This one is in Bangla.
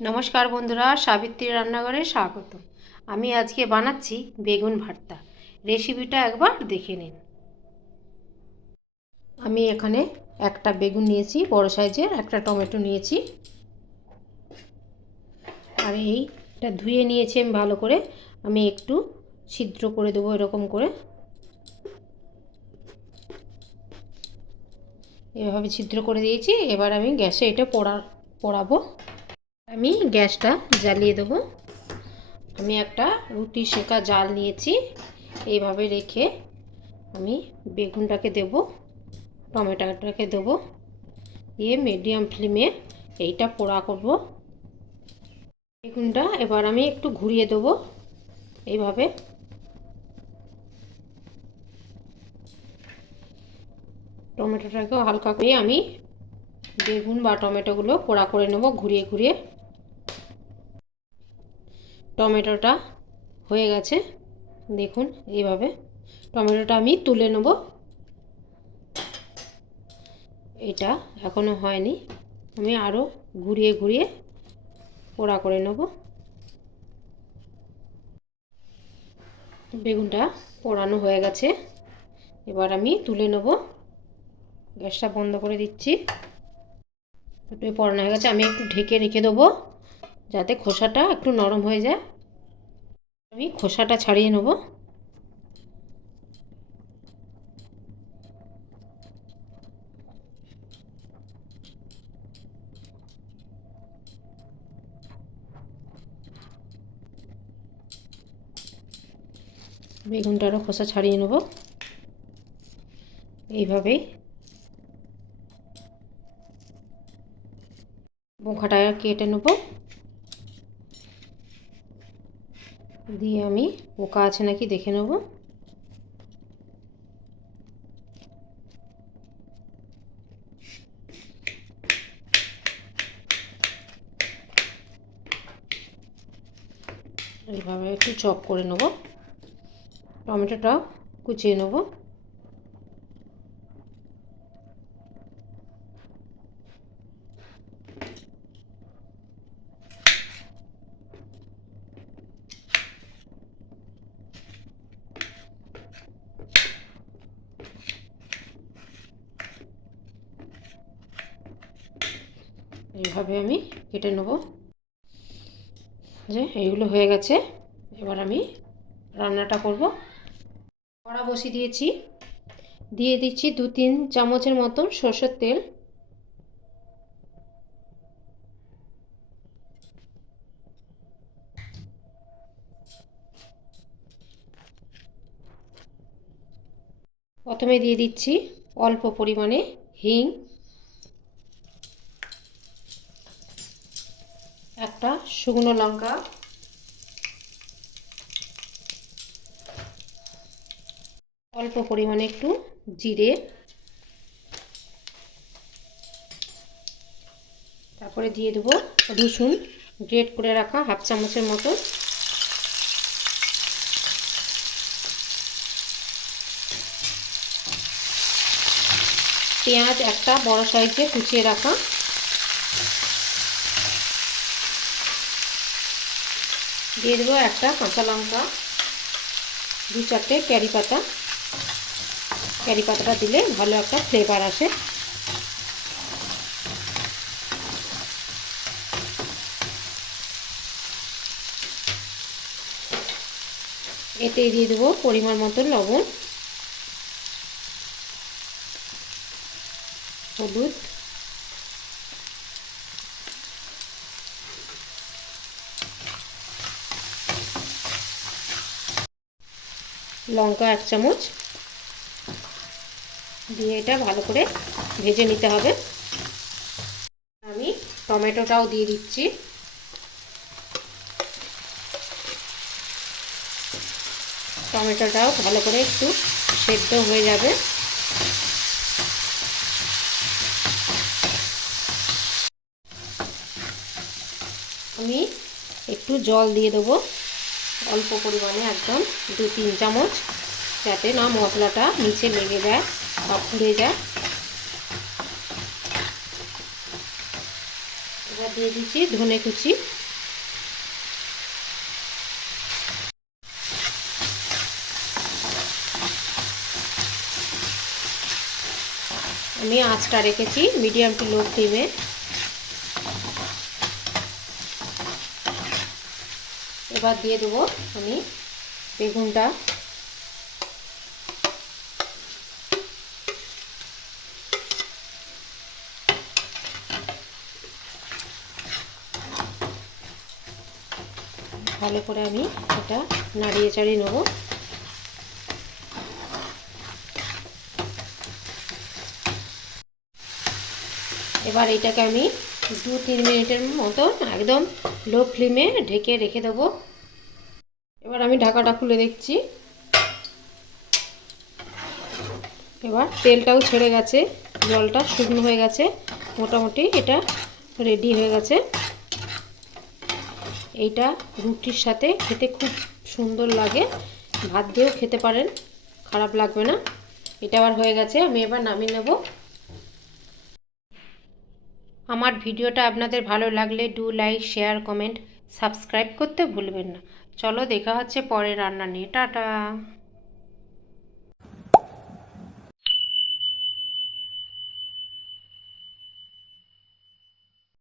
নমস্কার বন্ধুরা, সাবিত্রী রান্নাঘরে স্বাগত। আমি আজকে বানাচ্ছি বেগুন ভর্তা। রেসিপিটা একবার দেখে নিন। আমি এখানে একটা বেগুন নিয়েছি, বড় সাইজের একটা টমেটো নিয়েছি, আর এইটা ধুয়ে নিয়েছি আমি ভালো করে। আমি একটু ছিদ্র করে দেবো এরকম করে, এভাবে ছিদ্র করে দিয়েছি। এবার আমি গ্যাসে এটা পোড়াবো। আমি গ্যাসটা জ্বালিয়ে দেবো। আমি একটা রুটি সেকা জাল নিয়েছি, এইভাবে রেখে আমি বেগুনটাকে দেব, টমেটোটাকে দেবো, দিয়ে মিডিয়াম ফ্লেমে এইটা পোড়া করব বেগুনটা। এবার আমি একটু ঘুরিয়ে দেবো এইভাবে। টমেটোটাকেও হালকা করে আমি বেগুন বা টমেটোগুলো পোড়া করে নেব ঘুরিয়ে ঘুরিয়ে। টমেটোটা হয়ে গেছে, দেখুন এইভাবে। টমেটোটা আমি তুলে নেব, এটা এখনো হয়নি, আমি আরও ঘুরিয়ে ঘুরিয়ে পোড়া করে নেব। বেগুনটা পোড়ানো হয়ে গেছে, এবার আমি তুলে নেব। গ্যাসটা বন্ধ করে দিচ্ছি। একটু পোড়ানো হয়ে গেছে, আমি একটু ঢেকে রেখে দেবো যাতে খোসাটা একটু নরম হয়ে যায়। আমি খোসাটা ছাড়িয়ে নেব। বেগুনটারও খোসা ছাড়িয়ে নেব এইভাবেই। বোঁখাটা কেটে নেব, দিয়ে আমি পোকা আছে নাকি দেখে নেব। এইভাবে একটু চপ করে নেব। টমেটোটাও কুচিয়ে নেব। এইভাবে আমি কেটে নেব। যে এইগুলো হয়ে গেছে, এবার আমি রান্নাটা করব। কড়া বসিয়ে দিয়েছি, দিয়ে দিচ্ছি 2-3 চামচের মতন সরষের তেল। প্রথমে দিয়ে দিচ্ছি অল্প পরিমাণে হিং, একটা শুকনো লঙ্কা, অল্প পরিমাণে একটু জিরে, তারপরে দিয়ে দেবো রসুন গ্রেট করে রাখা হাফ চামচের মতো, পেঁয়াজ একটা বড় সাইজে কুচিয়ে রাখা, দিয়ে দেবো একটা কাঁচা লঙ্কা, 2-4টে কারি পাতা। কারি পাতাটা দিলে ভালো একটা ফ্লেভার আসে। এতে দিয়ে দেবো পরিমাণ মতো লবণ, হলুদ, লঙ্কা 1 চামচ, দিয়ে এটা ভালো করে ভেজে নিতে হবে। আমি টমেটোটাও দিয়ে দিচ্ছি। টমেটোটাও ভালো করে একটু সেদ্ধ হয়ে যাবে। আমি একটু জল দিয়ে দেবো অল্প পরিমাণে, একদম 2-3 চামচ, যাতে না মশলাটা নিচে লেগে যায় বা পুড়ে যায়। এবার দিয়ে দিচ্ছি ধনে কুচি। আমি আঁচটা রেখেছি মিডিয়াম টু লো ফ্লেমে। এবার দিয়ে দেবো আমি বেগুনটা। ভালো করে আমি এটা নাড়িয়ে চাড়িয়ে নেব। এবার এটাকে আমি 2-3 মিনিটের মতন একদম লো ফ্লেমে ঢেকে রেখে দেবো। এবার আমি ঢাকাটা খুলে দেখছি। এবার তেলটাও ছেড়ে গেছে, জলটা শুকনো হয়ে গেছে, মোটামুটি এটা রেডি হয়ে গেছে। এইটা রুটির সাথে খেতে খুব সুন্দর লাগে, ভাত দিয়েও খেতে পারেন, খারাপ লাগবে না। এটা আবার হয়ে গেছে, আমি এবার নামিয়ে নেব। আমার ভিডিওটা আপনাদের ভালো লাগলে do like, share, comment, subscribe করতে ভুলবেন না। চলো দেখা হচ্ছে পরের রান্না নিয়ে। টাটা।